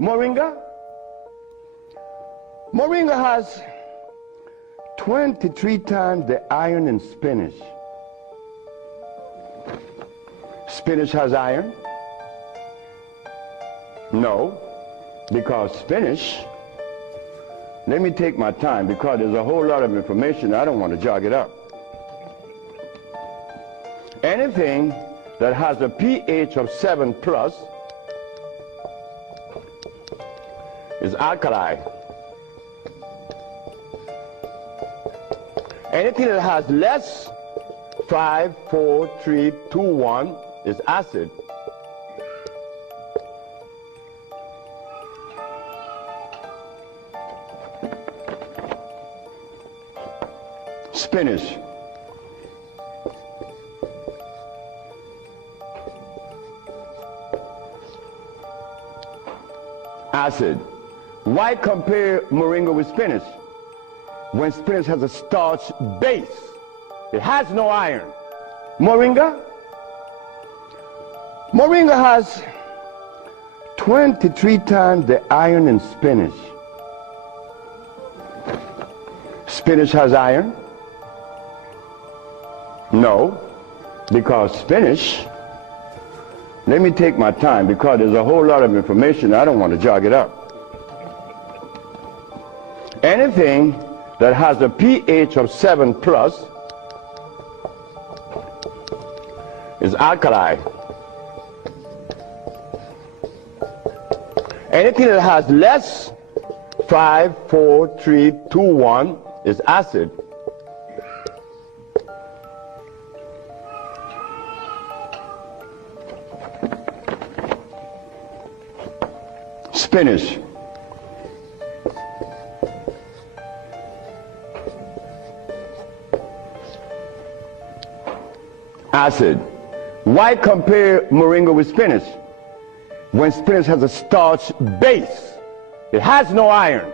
Moringa? Moringa has 23 times the iron in spinach. Spinach has iron? No, because spinach, let me take my time because there's a whole lot of information. I don't want to jog it up. Anything that has a pH of 7 plus is alkali. Anything that has less 5, 4, 3, 2, 1 is acid. Spinach. Acid. Why compare moringa with spinach when spinach has a starch base? It has no iron. Moringa? Moringa has 23 times the iron in spinach. Spinach has iron? No, because spinach, let me take my time because there's a whole lot of information. I don't want to jog it up. Anything that has a pH of 7 plus is alkali. Anything that has less 5, 4, 3, 2, 1 is acid. Spinach. Acid. Why compare moringa with spinach when spinach has a starch base? It has no iron.